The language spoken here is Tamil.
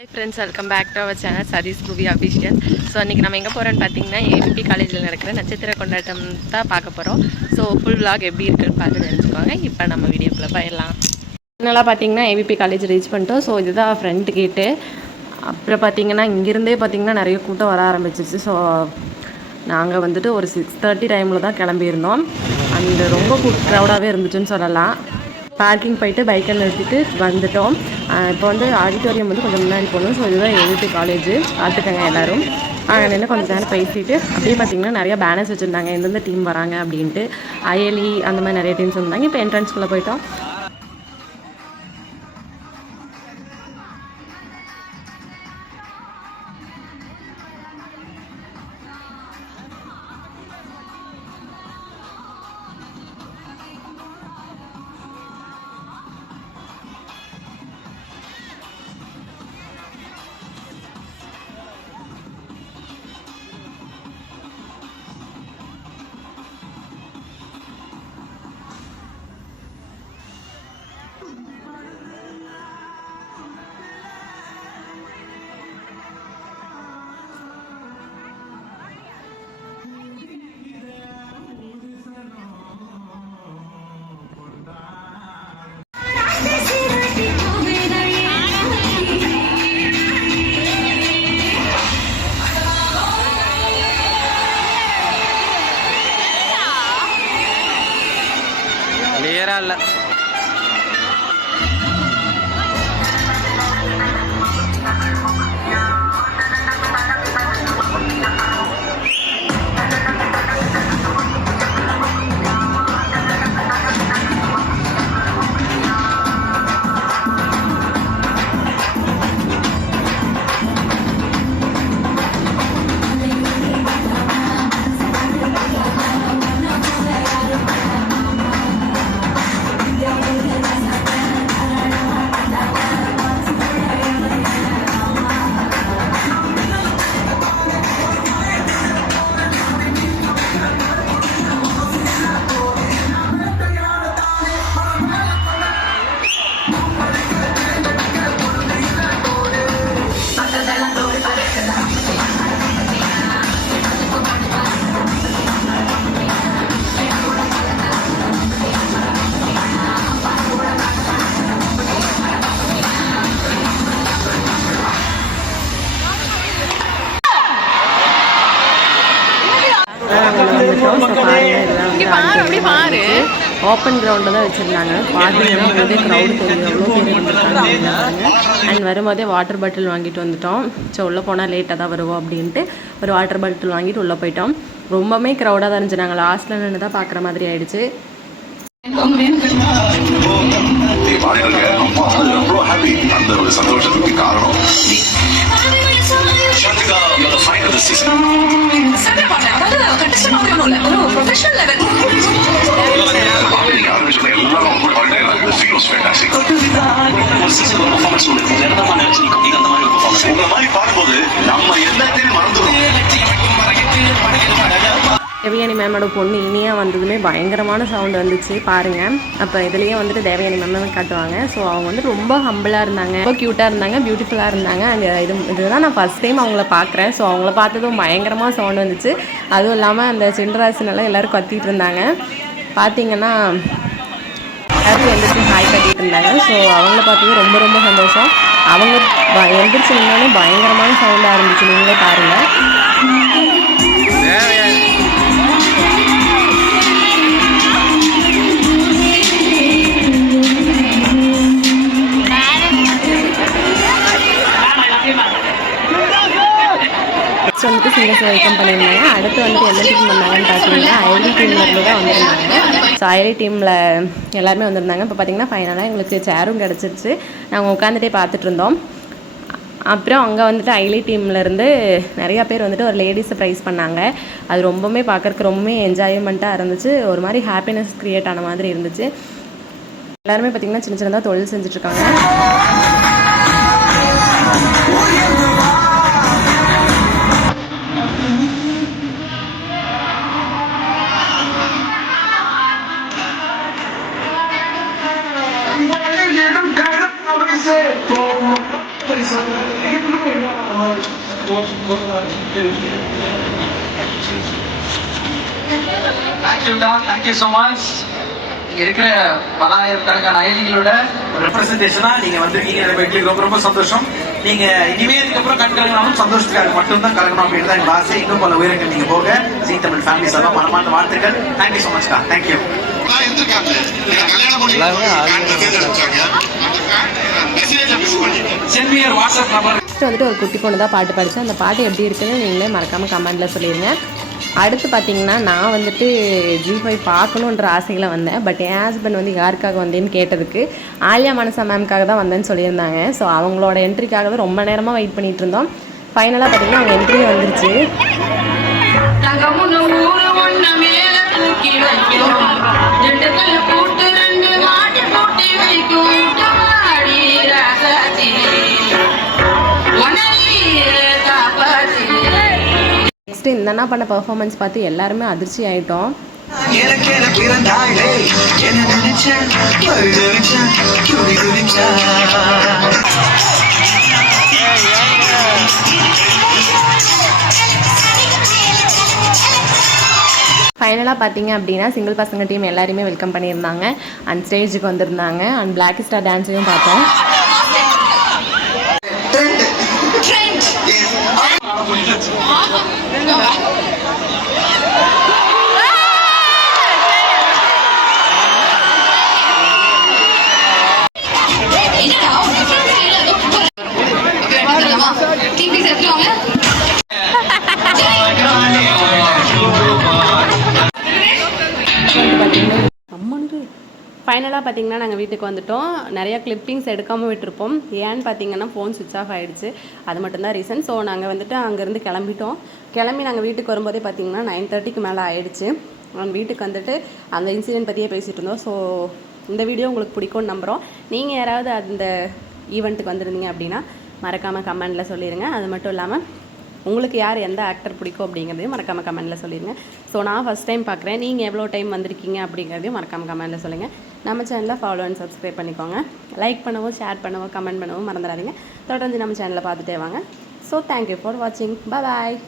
Hi friends, welcome back to our channel Sadis Movie Official. So அன்றைக்கி நம்ம எங்கே போகிறோன்னு பார்த்தீங்கன்னா ஏவிபி காலேஜில் நடக்கிற நட்சத்திர கொண்டாட்டம் தான் பார்க்க போகிறோம். ஸோ ஃபுல் vlog எப்படி இருக்குன்னு பார்த்து தெரிஞ்சுக்கோங்க. இப்போ நம்ம வீடியோக்குள்ளே போயிடலாம். நல்லா பார்த்தீங்கன்னா ஏவிபி காலேஜ் ரீச் பண்ணிட்டோம். ஸோ இதுதான் ஃப்ரண்ட் கேட்டு. அப்புறம் பார்த்தீங்கன்னா இங்கேருந்தே பார்த்தீங்கன்னா நிறைய கூட்டம் வர ஆரம்பிச்சிருச்சு. ஸோ நாங்கள் வந்துட்டு ஒரு 6:30 டைமில் தான் கிளம்பியிருந்தோம். அண்ட் ரொம்ப க்ரௌடாகவே இருந்துச்சுன்னு சொல்லலாம். பார்க்கிங் போயிட்டு பைக்கை நிறுத்திட்டு வந்துட்டோம். இப்போ வந்து ஆடிட்டோரியம் வந்து கொஞ்சம் முன்னாடி போகணும். ஸோ இதுதான் ஏவிபி காலேஜ், பார்த்துக்கங்க எல்லோரும். அங்கே நின்று கொஞ்சம் நேரம் பேசிட்டு அப்படியே பார்த்திங்கன்னா நிறையா பேனர்ஸ் வச்சுருந்தாங்க, எந்தெந்த டீம் வராங்க அப்படின்ட்டு. அயலி அந்த மாதிரி நிறைய டீம்ஸ் இருந்தாங்க. இப்போ என்ட்ரன்ஸ்குள்ளே போயிட்டோம். क्लियर अल्ल ஓப்பன் கிரவுண்டில் தான் வச்சுருந்தாங்க. பார்த்தீங்கன்னா போதே க்ரௌடு தெரியும், எவ்வளோ பேர் இருந்திருக்காங்க. அண்ட் வரும்போதே வாட்டர் பாட்டில் வாங்கிட்டு வந்துட்டோம். ஸோ உள்ளே போனால் லேட்டாக தான் வருவோம் அப்படின்ட்டு ஒரு வாட்டர் பாட்டில் வாங்கிட்டு உள்ளே போயிட்டோம். ரொம்பவே க்ரௌடாக தான் இருந்துச்சு. நாங்கள் லாஸ்ட்டில் நின்று தான் பார்க்குற மாதிரி ஆயிடுச்சு. சந்தோஷத்துக்கு காரணம் தேவயானி மேமோட பொண்ணு இனியா வந்ததுமே பயங்கரமான சவுண்ட் வந்துச்சு பாருங்கள். அப்போ இதுலேயே வந்துட்டு தேவயானி மேம் காட்டுவாங்க. ஸோ அவங்க வந்து ரொம்ப ஹம்பிளாக இருந்தாங்க, ரொம்ப க்யூட்டாக இருந்தாங்க, பியூட்டிஃபுல்லாக இருந்தாங்க. அங்கே இதுதான் நான் ஃபஸ்ட் டைம் அவங்கள பார்க்குறேன். ஸோ அவங்கள பார்த்ததும் பயங்கரமாக சவுண்ட் வந்துச்சு. அதுவும் இல்லாமல் அந்த சிண்டராசனெல்லாம் எல்லோரும் கத்திட்டு இருந்தாங்க. பார்த்தீங்கன்னா எல்லாருக்கும் எந்திரிச்சு ஹாய் கட்டிகிட்டு இருந்தாங்க. ஸோ அவங்கள பார்த்தது ரொம்ப ரொம்ப சந்தோஷம். அவங்க எந்திரிச்சு நின்னாலும் பயங்கரமான சவுண்டாக இருந்துச்சு. நீங்களே பாருங்கள். வந்துட்டு சீரியஸ் வெல்கம் பண்ணியிருந்தாங்க. அடுத்து வந்துட்டு என்ன டீம் வந்தாங்கன்னு பார்த்தீங்கன்னா அயலி டீம்லேருந்து தான் வந்திருந்தாங்க. ஸோ அயலி டீமில் எல்லாருமே வந்திருந்தாங்க. இப்போ பார்த்தீங்கன்னா ஃபைனலாக எங்களுக்கு சேரும் கிடச்சிருச்சு. நாங்கள் உட்காந்துட்டே பார்த்துட்டு இருந்தோம். அப்புறம் அங்கே வந்துட்டு அயலி டீம்லேருந்து நிறையா பேர் வந்துட்டு ஒரு லேடிஸை ப்ரைஸ் பண்ணாங்க. அது ரொம்பவுமே பார்க்குறக்கு ரொம்பவே என்ஜாய்மெண்ட்டாக இருந்துச்சு. ஒரு மாதிரி ஹாப்பினஸ் க்ரியேட் ஆன மாதிரி இருந்துச்சு. எல்லாருமே பார்த்திங்கன்னா சின்ன சின்னதாக தொழில் செஞ்சுட்ருக்காங்க. Por thank you so much. இங்க இருக்கிற பலாயிரக்கணக்கான அயலிகளோட ரெப்ரஸன்டேஷனா நீங்க வந்திருக்கீங்க. எங்களுக்கு ரொம்ப ரொம்ப சந்தோஷம். நீங்க இனிமே இதுக்கப்புறம் கண்கலங்கினாலும் சந்தோஷத்துக்காக மட்டும்தான் கலக்கணும் அப்படின்னு தான் எங்க ஆசை. இன்னும் பல உயரங்கள் நீங்க போக ஜீ தமிழ் ஃபேமிலி சார்பாக மனமார்ந்த வாழ்த்துக்கள். தேங்க்யூ ஸோ மச்க்கா. தேங்க்யூ. வாட்ஸ்அப் நம்பர் வந்துட்டு ஒரு குட்டி பொண்ணு தான் பாட்டு படித்தேன். அந்த பாட்டு எப்படி இருக்குன்னு நீங்களே மறக்காமல் கமெண்ட்டில் சொல்லிடுங்க. அடுத்து பார்த்தீங்கன்னா நான் வந்துட்டு G5 பார்க்கணுன்ற ஆசையில் வந்தேன். பட் என் ஹஸ்பண்ட் வந்து யாருக்காக வந்தேன்னு கேட்டதுக்கு ஆலியா மனசா மேம்காக தான் வந்தேன்னு சொல்லியிருந்தாங்க. ஸோ அவங்களோட என்ட்ரிக்காக தான் ரொம்ப நேரமாக வெயிட் பண்ணிகிட்டு இருந்தோம். ஃபைனலாக பார்த்தீங்கன்னா அவங்க என்ட்ரி வந்துருச்சு. நெக்ஸ்ட்டு இந்த அண்ணா பண்ண பர்ஃபார்மன்ஸ் பார்த்து எல்லாருமே அதிர்ச்சி ஆகிட்டோம். ஃபைனலாக பார்த்தீங்க அப்படின்னா சிங்கிள் பசங்க டீம் எல்லாருமே வெல்கம் பண்ணியிருந்தாங்க. அண்ட் ஸ்டேஜுக்கு வந்திருந்தாங்க. அண்ட் பிளாக் ஸ்டார் டான்ஸையும் பார்த்தோம். ஃபைனலாக பார்த்தீங்கன்னா நாங்கள் வீட்டுக்கு வந்துட்டோம். நிறைய கிளிப்பிங்ஸ் எடுக்காமல் விட்டுருப்போம். ஏன்னு பார்த்தீங்கன்னா ஃபோன் சுவிட்ச் ஆஃப் ஆகிடுச்சு. அது மட்டும்தான் ரீசன். ஸோ நாங்கள் வந்துட்டு அங்கேருந்து கிளம்பி நாங்கள் வீட்டுக்கு வரும்போதே பார்த்தீங்கன்னா 9:30க்கு மேலே ஆகிடுச்சு. வீட்டுக்கு வந்துட்டு அந்த இன்சிடென்ட் பற்றியே பேசிகிட்டு இருந்தோம். ஸோ இந்த வீடியோ உங்களுக்கு பிடிக்கும்னு நம்புகிறோம். நீங்கள் யாராவது அந்த ஈவெண்ட்டுக்கு வந்திருந்தீங்க அப்படின்னா மறக்காமல் கமெண்டில் சொல்லிடுங்க. அது மட்டும் இல்லாமல் உங்களுக்கு யார் எந்த ஆக்டர் பிடிக்கும் அப்படிங்கிறதையும் மறக்காமல் கமெண்டில் சொல்லிடுங்க. ஸோ நான் ஃபஸ்ட் டைம் பார்க்குறேன். நீங்கள் எவ்வளோ டைம் வந்திருக்கீங்க அப்படிங்கிறதையும் மறக்காமல் கமெண்டில் சொல்லுங்கள். நம்ம சேனலில் ஃபாலோ அண்ட் சப்ஸ்கிரைப் பண்ணிக்கோங்க. லைக் பண்ணவும், ஷேர் பண்ணவும், கமெண்ட் பண்ணவும் மறந்துடாதீங்க. தொடர்ந்து நம்ம சேனலில் பார்த்துட்டே வாங்க. ஸோ தேங்க்யூ ஃபார் வாட்சிங். பாய்.